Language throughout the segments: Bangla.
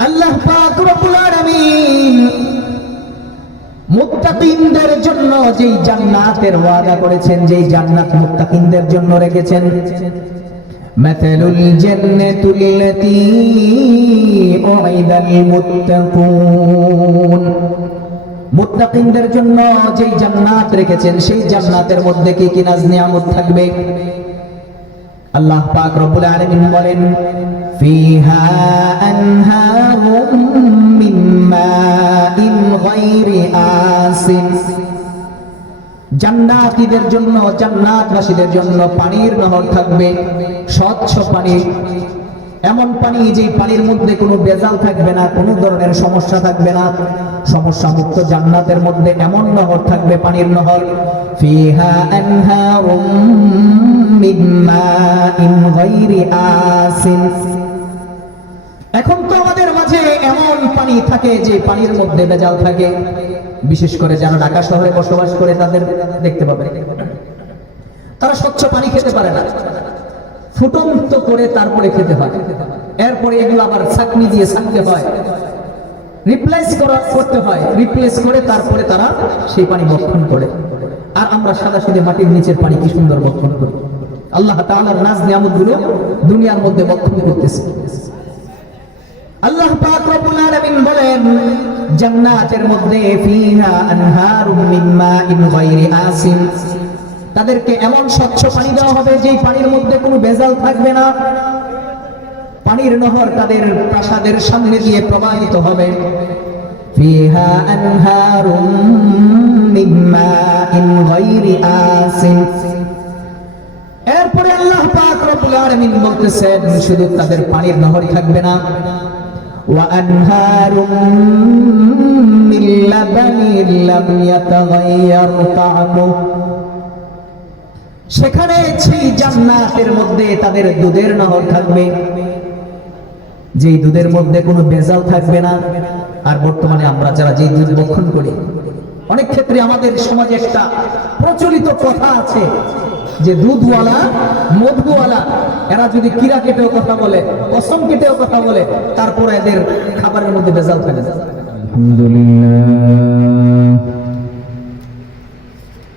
আল্লাহ পাক রব্বুল আলামিন মুত্তাকিনদের জন্য যেই জান্নাতের ওয়াদা করেছেন যেই জান্নাত মুত্তাকিনদের জন্য রেখেছেন مثل الجنة التي أعد المتقون মুত্তাকিনদের জন্য যেই জান্নাত রেখেছেন সেই জান্নাতের মধ্যে কি কি নাজ নিয়ামত থাকবে আল্লাহ পাক রব্বুল আলামিন বলেন, ফিহা আনহারুম মিন মাইন গায়রি আসিন। জান্নাতীদের জন্য, জান্নাতবাসীদের জন্য পানির নহর থাকবে, স্বচ্ছ পানি। এমন পানি যে পানির মধ্যে কোনো বেজাল থাকবে না, কোনো ধরনের সমস্যা থাকবে না। সমস্যা মুক্ত জান্নাতের মধ্যে এমন নহর থাকবে পানির নহর। ফিহা আনহারুম মিন মাইন গায়রি আসিন এখন তো আমাদের মাঝে এমন পানি থাকে যে পানির মধ্যে বেজাল থাকে। বিশেষ করে যারা ঢাকা শহরে বসবাস করে তাদের দেখতে পাবে তারা স্বচ্ছ পানি খেতে পারে না। ফুটন্ত করে তারপরে খেতে হয়। এরপরে এগুলো আবার ছাকনি দিয়ে ছাকতে হয়। রিপ্লেস করা করতে হয়। রিপ্লেস করে তারপরে তারা সেই পানি বক্ষণ করে। আর আমরা সাদা সিধে মাটির নিচের পানি কি সুন্দর বক্ষণ করি। আল্লাহ তাআলার নাজ নিয়ামতগুলো দুনিয়ার মধ্যে বক্ষণ করতেছে। আল্লাহ পাক রব্বুল আলামিন বলেন, জান্নাতের মধ্যে ফিহা আনহারুম মিন মাইন গায়রি আসিন। তাদেরকে এমন স্বচ্ছ পানি দেওয়া হবে যেই পানির মধ্যে কোনো ভেজাল থাকবে না পানির নহর তাদের প্রাসাদের সামনে দিয়ে প্রবাহিত হবে ফিহা আনহারুম মিন মাইন গায়রি আসিন এরপরে আল্লাহ পাক রব্বুল আলামিন বলতেছেন শুধু তাদের পানির নহরই থাকবে না وأنهار من لبن لم يتغير طعمه সেখানে জান্নাতের মধ্যে তাদের দুধের নহর থাকবে। যেই দুধের মধ্যে কোনো ভেজাল থাকবে না। আর বর্তমানে আমরা যারা যেই দুধ বক্ষণ করি, অনেক ক্ষেত্রে আমাদের সমাজে একটা প্রচলিত কথা আছে যে দুধওয়ালা, মধুওয়ালা, এরা যদি কিরা কেটেও কথা বলে, কসম কেটেও কথা বলে, তারপর এদের খাবারের মধ্যে ভেজাল থাকে আলহামদুলিল্লাহ।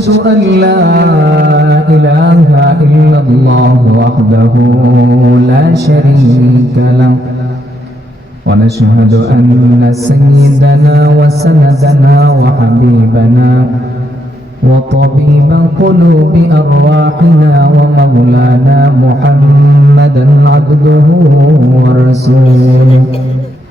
ونشهد أن لا إله إلا الله وحده لا شريك له. ونشهد أن سيدنا وسندنا وحبيبنا وطبيب قلوب أرواحنا ومولانا محمدا عبده ورسوله.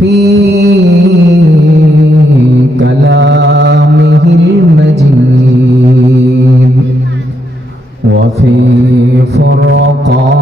في كلامه المجيد وفي فرقانه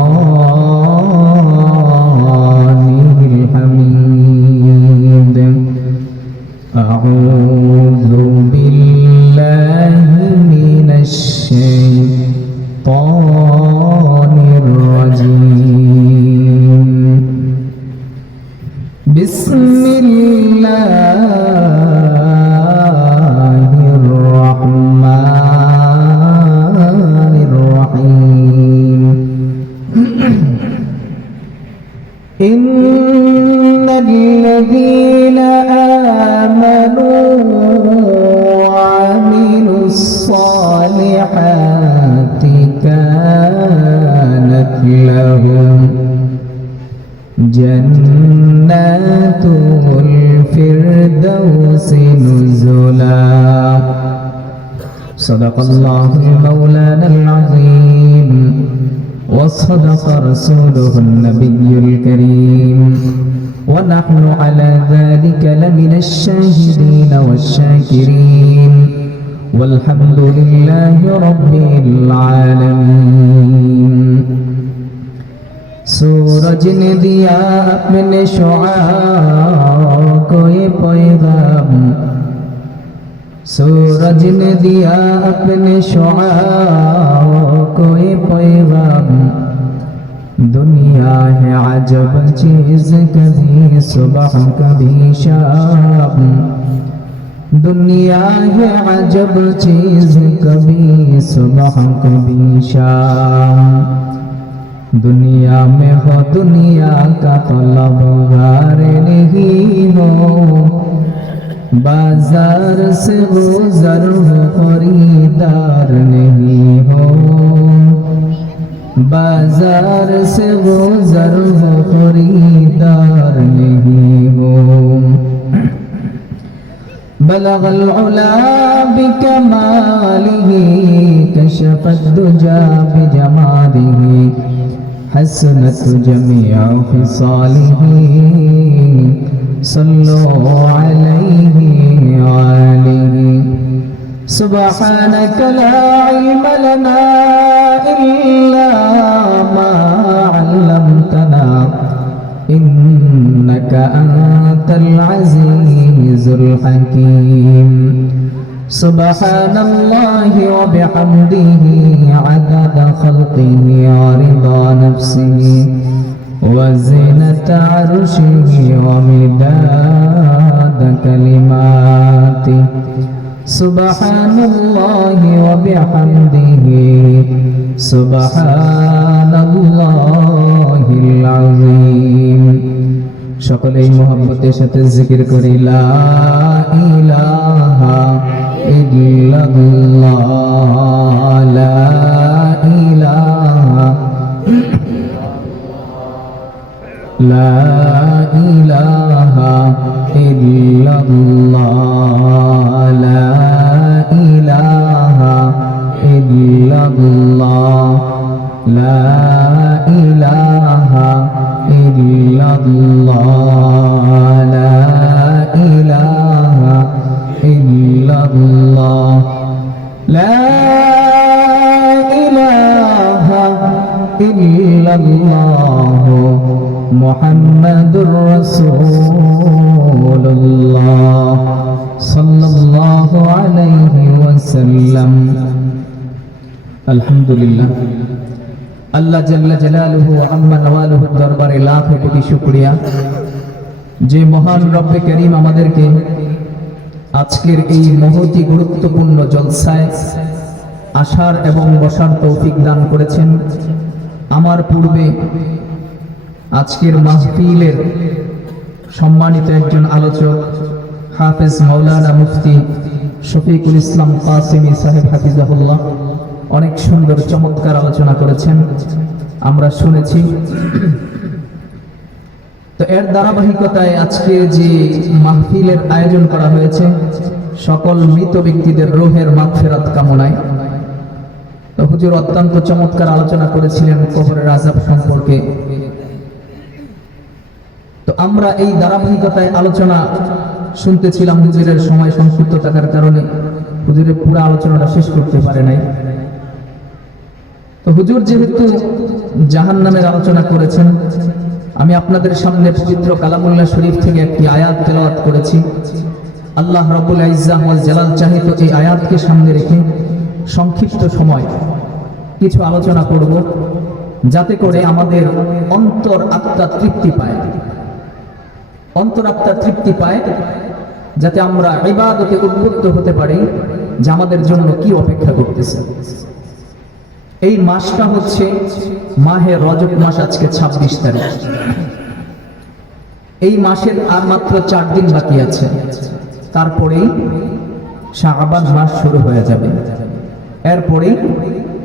الذين آمنوا وعملوا الصالحات كانت لهم جنات الفردوس نزلا. صدق الله مولانا العظيم. وصدق رسوله النبي الكريم. ونحن على ذلك لمن الشاهدين والشاكرين والحمد لله رب العالمين सूरज ने दिया अपने शुआ को ये पैगाम सूरज ने दिया अपने शुआ को ये पैगाम दुनिया है अजब चीज कभी सुबह कभी शाम दुनिया है अजब चीज कभी सुबह कभी शाम दुनिया में हो दुनिया का तलबगार नहीं हो बाजार से गुजर हो खरीदार नहीं हो بازار سے وہ ضرور خریدار نہیں ہو۔ بلغ العلا بکماله، کشف الدجا بجماله، حسنت جميع خصاله صلو علیہ وآلہ۔ وسلم سبحانك لا علم لنا إلا ما علمتنا. إنك أنت العزيز الحكيم. سبحان الله وبحمده عدد خلقه ورضا نفسه وزنة عرشه ومداد كلماته. سبحان الله وبحمده سبحان الله العظيم সকলেই মোহাম্মতের সাথে জিকির করি লা ইলাহা ইল্লাল্লাহ লা ইলাহা لا إله إلا محمد رسول الله صلى الله عليه وسلم الحمد لله আল্লাহ জাল্লা জালালুহু আম্মা নওয়ালুহুর দরবারে লাখ কোটি শুকরিয়া যে মহান রব্বে করিম আমাদেরকে আজকের এই মহতি গুরুত্বপূর্ণ জলসায় আসার এবং বসার তৌফিক দান করেছেন আমার পূর্বে আজকের মাহফিলের সম্মানিত একজন আলোচক, হাফেজ মাওলানা মুফতি শফিকুল ইসলাম কাসিমি সাহেব হাফিজাহুল্লাহ, অনেক সুন্দর চমৎকার আলোচনা করেছেন। আমরা শুনেছি। তো এর ধারাবাহিকতায় আজকে যে মাহফিলের আয়োজন করা হয়েছে, সকল মৃত ব্যক্তিদের রোহের মাগফিরাত কামনায়। তো হুজুর অত্যন্ত চমৎকার আলোচনা করেছিলেন কবরের আজাব সম্পর্কে। তো আমরা এই ধারাবাহিকতায় আলোচনা শুনতেছিলাম হুজুরের সময় সংক্ষিপ্ত থাকার কারণে। হুজুরের পুরো আলোচনাটা শেষ করতে পারে নাই। তো হুজুর যেহেতু জাহান নামের আলোচনা করেছেন, আমি আপনাদের সামনে পবিত্র কালামুল্লাহ শরীফ থেকে একটি আয়াত তেলাওয়াত করেছি। আল্লাহ রবুল ওয়াল জালাল চাহিত এই আয়াতকে সামনে রেখে সংক্ষিপ্ত সময় কিছু আলোচনা করব, যাতে করে আমাদের অন্তর আত্মা তৃপ্তি পায়। অন্তর আত্মা তৃপ্তি পায়, যাতে আমরা ইবাদতে উদ্বুদ্ধ হতে পারি যে আমাদের জন্য কি অপেক্ষা করতেছে। এই মাসটা হচ্ছে মাহে রজব মাস, আজকে ২৬ তারিখ। এই মাসের আর মাত্র চার দিন বাকি আছে। তারপরেই শাহবান মাস শুরু হয়ে যাবে। এরপরে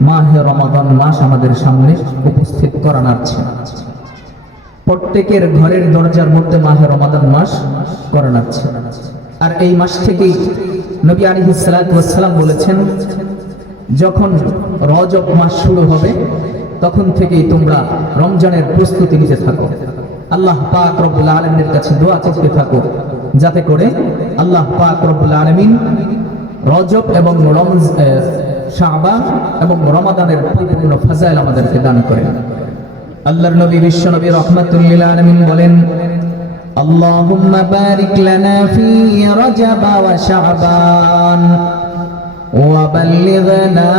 মাহে রমাদান মাস আমাদের সামনে উপস্থিত করা নাচ্ছে প্রত্যেকের ঘরের দরজার মধ্যে মাহে রমাদান মাস করা নাচ্ছে আর এই মাস থেকেই নবী আলী সালাম বলেছেন, যখন রজব মাস শুরু হবে, তখন থেকেই তোমরা রমজানের প্রস্তুতি নিতে থাকো। আল্লাহ পাক রব্বুল আলমিনের কাছে দোয়া করতে থাকো, যাতে করে আল্লাহ পাক রব্বুল আলমিন রজব এবং রমজ শাহবান এবং রমাদানের পরিপূর্ণ ফাজাইল আমাদেরকে দান করেন। আল্লাহর নবী বিশ্ব নবী রহমাতুল্লিল আলমিন বলেন اللهم بارك لنا في رجب وشعبان وبلغنا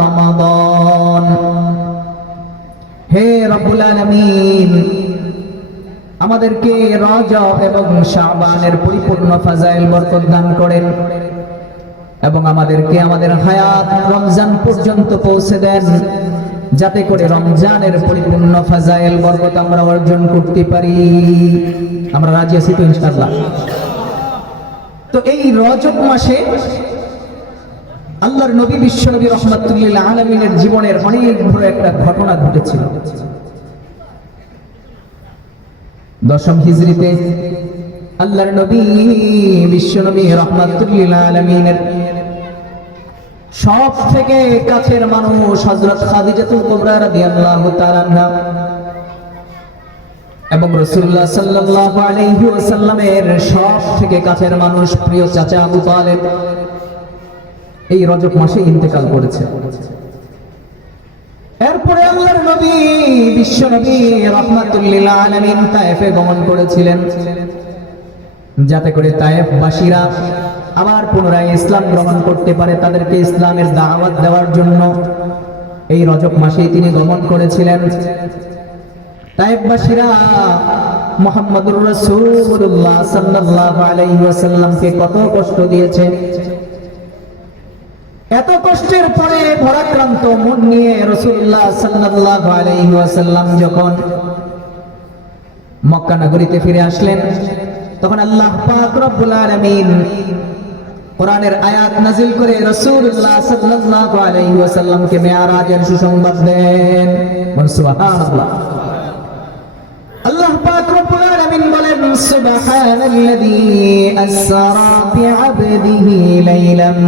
رمضان হে রব্বুল আলামিন আমাদেরকে রজব এবং শাবানের পরিপূর্ণ ফাজাইল বরকত দান করেন এবং আমাদেরকে আমাদের হায়াত রমজান পর্যন্ত পৌঁছে দেন যাতে করে রমজানের পরিপূর্ণ ফাজাইল বরকত আমরা অর্জন করতে পারি। আমরা রাজি আছি তো, ইনশাআল্লাহ? তো এই রজব মাসে আল্লাহর নবী বিশ্ব নবী রহমাতুল্লিল আলমিনের জীবনের অনেক বড় একটা ঘটনা ঘটেছিল। দশম হিজরিতে আল্লাহর নবী বিশ্ব নবী রহমাতুল্লিল আলমিনের সব থেকে কাছের মানুষ খাদিজাতুল কুবরা রাদিয়াল্লাহু তাআলা এবং রাসূলুল্লাহ সাল্লাল্লাহু আলাইহি ওয়াসাল্লামের সব থেকে কাছের মানুষ প্রিয় চাচা আবু তালেব এই রজব মাসে ইন্তেকাল করেছে। এরপরে আল্লাহর নবী, বিশ্ব নবী রহমাতুল্লিল আলামিন তায়েফে গমন করেছিলেন। যাতে করে তায়েফবাসীরা আবার পুনরায় ইসলাম গ্রহণ করতে পারে তাদেরকে ইসলামের দাওয়াত দেওয়ার জন্য। এই রজব মাসেই তিনি গমন করেছিলেন। কত কষ্ট দিয়েছে। এত কষ্টের পরে ভরাক্রান্ত মন নিয়ে যখন মক্কা নগরীতে ফিরে আসলেন, তখন আল্লাহ পাক রব্বুল কোরআনের আয়াত নাজিল করে রাসূলুল্লাহ সাল্লাল্লাহু আলাইহি ওয়াসাল্লামকে মেরাজের সুসংবাদ দেন বলুন সুবহানাল্লাহ আল্লাহ পাক রব্বুল আলামিন বলেন সুবহানাল্লাযী আসরা বিআবদিহি লাইলাম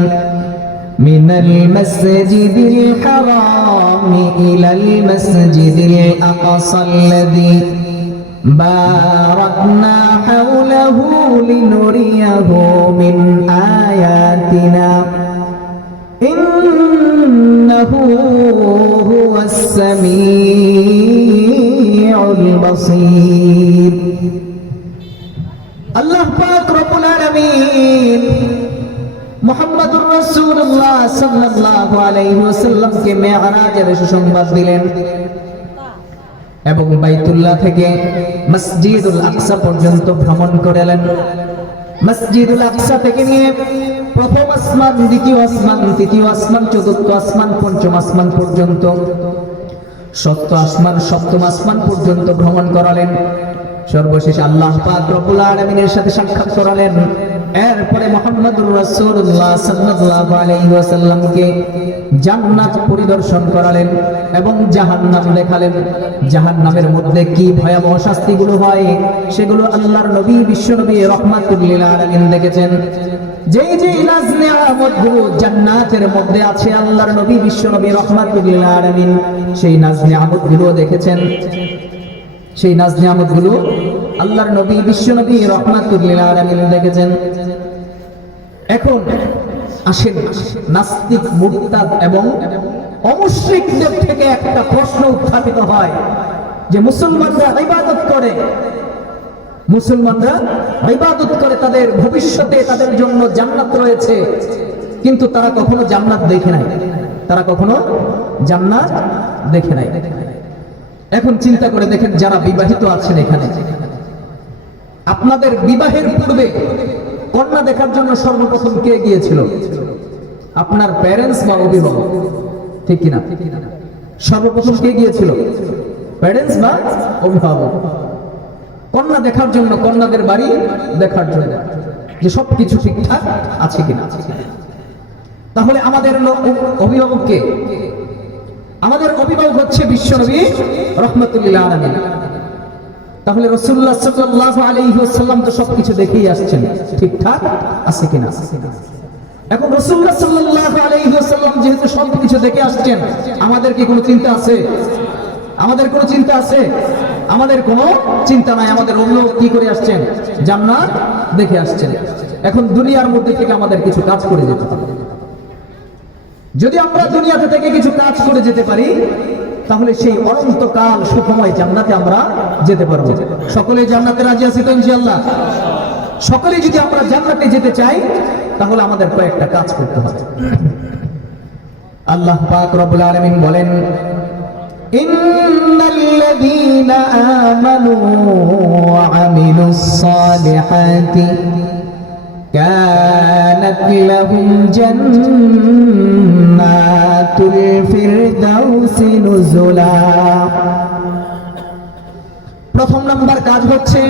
من المسجد الحرام إلى المسجد الأقصى الذي باركنا حوله لنريه من آياتنا إنه هو السميع البصير الله পাক রব্বুল আলামিন মুহাম্মদুর রাসূলুল্লাহ সাল্লাল্লাহু আলাইহি ওয়াসাল্লামকে মেরাজের সুসংবাদ দিলেন এবং বাইতুল্লাহ থেকে মসজিদুল আকসা পর্যন্ত ভ্রমণ করালেন। মসজিদুল আকসা থেকে নিয়ে প্রথম আসমান, দ্বিতীয় আসমান, তৃতীয় আসমান, চতুর্থ আসমান, পঞ্চম আসমান পর্যন্ত সপ্ত আসমান, সপ্তম আসমান পর্যন্ত ভ্রমণ করালেন। সর্বশেষ আল্লাহ পাক রব্বুল আলামিনের সাথে সাক্ষাৎ করালেন। এরপরে মোহাম্মদুর রাসূলুল্লাহ সাল্লাল্লাহু আলাইহি ওয়াসাল্লামকে জান্নাত পরিদর্শন করালেন এবং জাহান্নাম দেখালেন। জাহান্নামের মধ্যে কি ভয়াবহ শাস্তিগুলো হয়, সেগুলো আল্লাহর নবী বিশ্বনবী রহমাতুল্লিল আলামিন দেখেছেন। যেই যে ইলাজ নিয়ামতগুলো জান্নাতের মধ্যে আছে আল্লাহর নবী বিশ্বনবী রহমাতুল্লিল আলামিন, সেই নাজ নিয়ামতগুলো দেখেছেন। সেই নাজ নিয়ামতগুলো আল্লাহর নবী বিশ্বনবী রহমাতুল্লিল আলামিন দেখেছেন। এখন আসেন নাস্তিক, মুরতাদ এবং অমুসলিকদের থেকে একটা প্রশ্ন উত্থাপিত হয় যে মুসলমানরা ইবাদত করে। মুসলমানরা ইবাদত করে, তাদের ভবিষ্যতে তাদের জন্য জান্নাত রয়েছে। কিন্তু তারা কখনো জান্নাত দেখে নাই। তারা কখনো জান্নাত দেখে নাই। এখন চিন্তা করে দেখেন যারা বিবাহিত আছেন এখানে। আপনাদের বিবাহের পূর্বে কন্যা দেখার জন্য সর্বপ্রথম কে গিয়েছিল? আপনার প্যারেন্টস বা অভিভাবক? ঠিক কিনা? সর্বপ্রথম কে গিয়েছিল? প্যারেন্টস বা অভিভাবক? কন্যা দেখার জন্য, কন্যাদের বাড়ি দেখার জন্য। যে সব কিছু ঠিকঠাক আছে কিনা? তাহলে আমাদের লো- অভিভাবক কে? আমাদের অভিভাবক হচ্ছে বিশ্বনবী রহমতুল্লাহ আলমিন। তাহলে রসুল্লাহ সাল্লাহ আলাইসাল্লাম তো সবকিছু দেখেই আসছেন। ঠিকঠাক? আছে কিনা? এখন রসুল্লাহ সাল্লাহ আলাইসাল্লাম যেহেতু সবকিছু দেখে আসছেন, আমাদের কি কোনো চিন্তা আছে? আমাদের কোনো চিন্তা আছে? আমাদের কোনো চিন্তা নাই। আমাদের অভিভাবক কি করে আসছেন? জান্নাত দেখে আসছেন। এখন দুনিয়ার মধ্যে থেকে আমাদের কিছু কাজ করে যেতে হবে। যদি আমরা দুনিয়াতে থেকে কিছু কাজ করে যেতে পারি তাহলে সেই অনন্তকাল সুখময় জান্নাতে আমরা যেতে পারব। সকলে জান্নাতে রাজি আছি তো ইনশাআল্লাহ? সকলে যদি আমরা জান্নাতে যেতে চাই, তাহলে আমাদের কয়েকটা কাজ করতে হবে। আল্লাহ পাক রব্বুল আলামিন বলেন, ইন্নাল্লাযীনা আমানু ওয়া আমিলুস সালিহাতি كانت لهم جنات الفردوس نزلا প্রথম নাম্বার কাজ হচ্ছে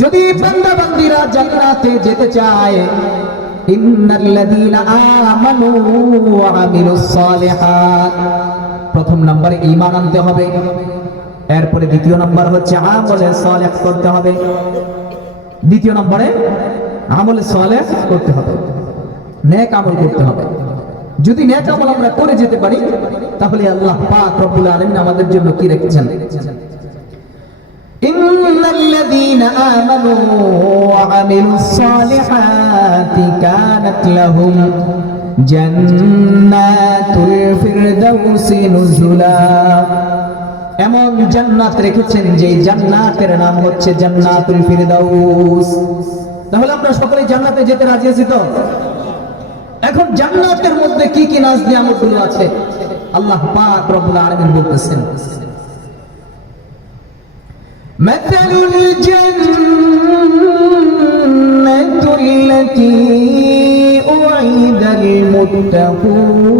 যদি বান্দা বান্দিরা জান্নাতে যেতে চায় ইন্নাল্লাযীনা আমানু ওয়া আমিলুস সালিহাত প্রথম নম্বরে ঈমান আনতে হবে এরপরে দ্বিতীয় নাম্বার হচ্ছে আমলে সালেহ করতে হবে দ্বিতীয় নম্বরে আমলে সালেহ করতে হবে নেক আমল করতে হবে যদি নেক আমল আমরা করে যেতে পারি তাহলে আল্লাহ পাক রব্বুল আলামিন আমাদের জন্য কি রেখেছেন إن الذين آمنوا وعملوا الصالحات كانت لهم جنات الفردوس نزلا এমন জান্নাত রেখেছেন যে জান্নাতের নাম হচ্ছে জান্নাতুল ফিরদাউস তাহলে আমরা সকলে জান্নাতে যেতে রাজি আছি তো এখন জান্নাতের মধ্যে কি কি নাজ নিয়ামতগুলো আছে আল্লাহ পাক রব্বুল আলামিন বলতেছেন مثل الجنة التي أعيد المتقون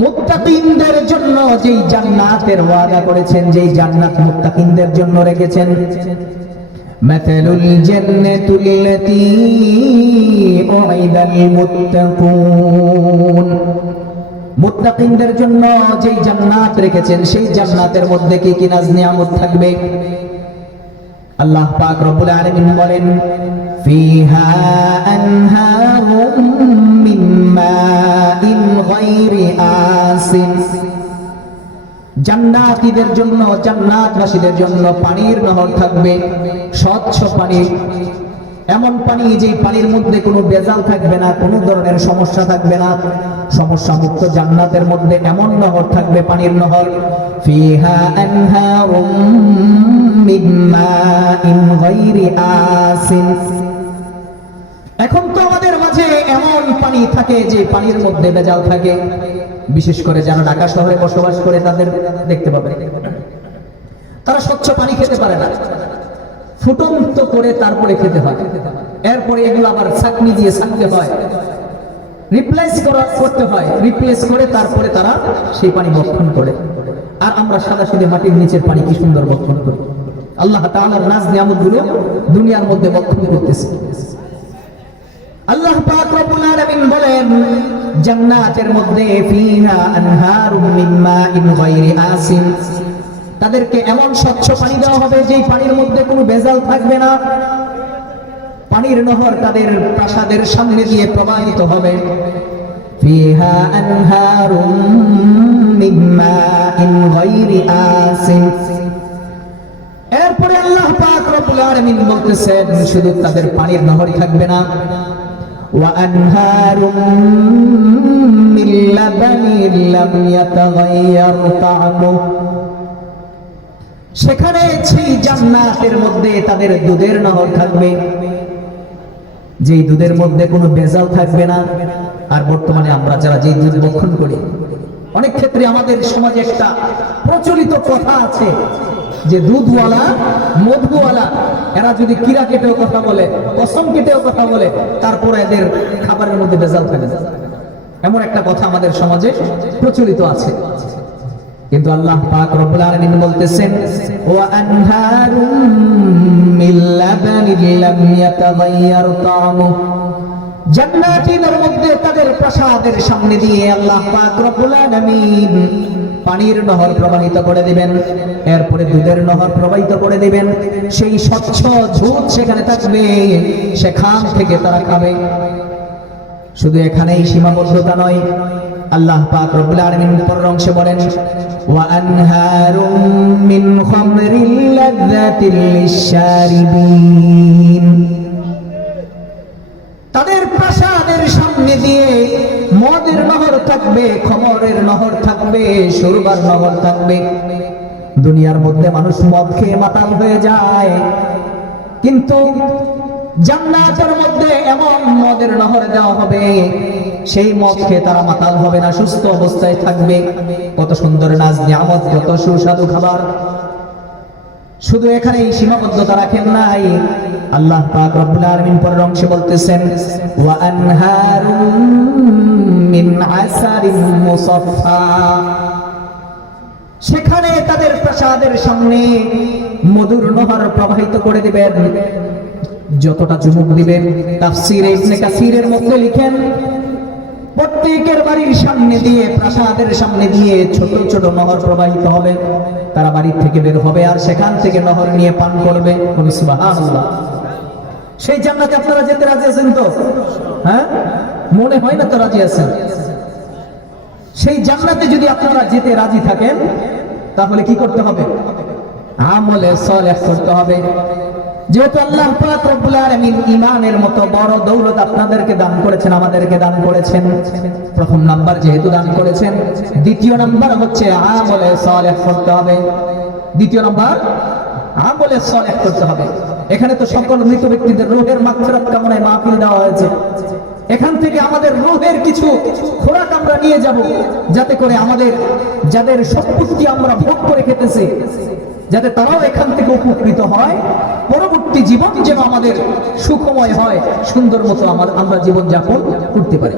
মুত্তাকিনদের জন্য যেই জান্নাতের ওয়াদা করেছেন, যেই জান্নাত মুত্তাকিনদের জন্য রেখেছেন। মাতালুল জান্নাতুল লাতী উইদাল মুত্তাকুন। মুত্তাকিনদের জন্য যেই জান্নাত রেখেছেন, সেই জান্নাতের মধ্যে কি কি নাজ নিয়ামত থাকবে? আল্লাহ পাক রব্বুল আলামিন বলেন, ফিহা আনহারুম মিন মাইন গায়রি আসিন জান্নাতীদের জন্য, জান্নাতবাসীদের জন্য পানির নহর থাকবে, স্বচ্ছ পানি। এমন পানি যে পানির মধ্যে কোনো বেজাল থাকবে না, কোনো ধরনের সমস্যা থাকবে না। সমস্যা মুক্ত জান্নাতের মধ্যে এমন নহর থাকবে পানির নহর ফিহা আনহারুম মিন মাইন গায়রি আসিন এখন তো আমাদের মাঝে এমন পানি থাকে যে পানির মধ্যে বেজাল থাকে। বিশেষ করে যারা ঢাকা শহরে বসবাস করে তাদের দেখতে পাবে। তারা স্বচ্ছ পানি খেতে পারে না। ফুটন্ত করে তারপরে খেতে হয়। এরপরে এগুলো আবার ছাকনি দিয়ে ছাকতে হয়। রিপ্লেস করা করতে হয়। রিপ্লেস করে তারপরে তারা সেই পানি বক্ষণ করে। আর আমরা সাদা সিধে মাটির নিচের পানি কি সুন্দর বক্ষণ করি। আল্লাহ তাআলার নাজ নিয়ামতগুলো দুনিয়ার মধ্যে বক্ষণ করতেছে। আল্লাহ পাক রব্বুল আলামিন বলেন, জান্নাতের মধ্যে ফিহা আনহারুম মিন মাইন গায়রি আসিন তাদেরকে এমন স্বচ্ছ পানি দেওয়া হবে যেই পানির মধ্যে কোনো ভেজাল থাকবে না। পানির নহর তাদের প্রাসাদের সামনে দিয়ে প্রবাহিত হবে। ফিহা আনহারুম মিন মাইন গায়রি আসিন এরপরে আল্লাহ পাক রব্বুল আলামিন বলতেছেন শুধু তাদের পানির নহরই থাকবে না وأنهار من لبن لم يتغير طعمه সেখানে সেই জান্নাতের মধ্যে তাদের দুধের নহর থাকবে যেই দুধের মধ্যে কোনো বেজাল থাকবে না আর বর্তমানে আমরা যারা যেই দুধ বক্ষণ করি অনেক ক্ষেত্রে আমাদের সমাজে একটা প্রচলিত কথা আছে যে দুধওয়ালা, মধুওয়ালা, এরা যদি কিরা কেটেও কথা বলে কসম কেটেও কথা বলে, তারপর এদের খাবারের মধ্যে বেজাল থাকে এমন একটা কথা আমাদের সমাজে প্রচলিত আছে। কিন্তু আল্লাহ পাক রব্বুল আলামিন বলতেছেন, ওয়া আনহারুম মিন লাবানিন লাম ইয়াতাগায়্যার তা'মুহু জান্নাতীদের মধ্যে তাদের প্রাসাদের সামনে দিয়ে আল্লাহ পাক রব্বুল পানির নহর প্রবাহিত করে দিবেন। এরপরে দুধের নহর প্রবাহিত করে দিবেন। সেই স্বচ্ছ ঝুট সেখানে থাকবে, সেখান থেকে তারা খাবে। শুধু এখানেই সীমাবদ্ধতা নয়, আল্লাহ পাক রব্বুল আলামিন পরের অংশে বলেন, ওয়া আনহারুম মিন খামরিল লাযযাতিল লিশারিবিন তাদের প্রাসাদের সামনে দিয়ে মদের নহর থাকবে, খমরের নহর থাকবে, সুরবার নহর থাকবে। দুনিয়ার মধ্যে মানুষ মদ খেয়ে মাতাল হয়ে যায়। কিন্তু জান্নাতের মধ্যে এমন মদের নহর দেওয়া হবে, সেই মদ খেয়ে তারা মাতাল হবে না, সুস্থ অবস্থায় থাকবে। কত সুন্দর নাচ, নিয়ামত, কত সুস্বাদু খাবার। শুধু এখানে এই সীমাবদ্ধতা রাখেন নাই। আল্লাহ পাক রব্বুল আলামিন পরের অংশে বলতেছেন, ওয়া আনহারুম মিন আসারিন মুসাফফা। সেখানে তাদের প্রাসাদের সামনে মধুর নহর প্রবাহিত করে দিবেন। যতটা চুমুক দিবেন, তাফসীরে ইবনে কাসিরের মধ্যে লিখেন প্রত্যেকের বাড়ির সামনে দিয়ে, প্রাসাদের সামনে দিয়ে ছোট ছোট নহর প্রবাহিত হবে। তারা বাড়ির থেকে বের হবে আর সেখান থেকে নহর নিয়ে পান করবে। সেই জান্নাতে আপনারা যেতে রাজি আছেন তো? হ্যাঁ? মনে হয় না তো রাজি আছেন। সেই জান্নাতে যদি আপনারা যেতে রাজি থাকেন, তাহলে কি করতে হবে? আমলে সলেহ করতে হবে। যেহেতু আল্লাহ পাক রব্বুল আলামিন ঈমানের বড় দৌলত আপনাদেরকে দান করেছেন, আমাদেরকে দান করেছেন। প্রথম নাম্বার যেহেতু দান করেছেন, দ্বিতীয় নাম্বার হচ্ছে সলেহ করতে হবে। দ্বিতীয় নাম্বার সলেহ করতে হবে। এখানে তো সকল মৃত ব্যক্তিদের রোহের মাগফিরাত কামনায় মাহফিল দেওয়া হয়েছে। এখান থেকে আমাদের রোহের কিছু খোরাক আমরা নিয়ে যাব, যাতে করে আমাদের, যাদের সম্পত্তি আমরা ভোগ করে খেতেছি যাতে তারাও এখান থেকে উপকৃত হয়। পরবর্তী জীবন যেন আমাদের সুখময় হয়, সুন্দর মতো আমার আমরা জীবন যাপন করতে পারি।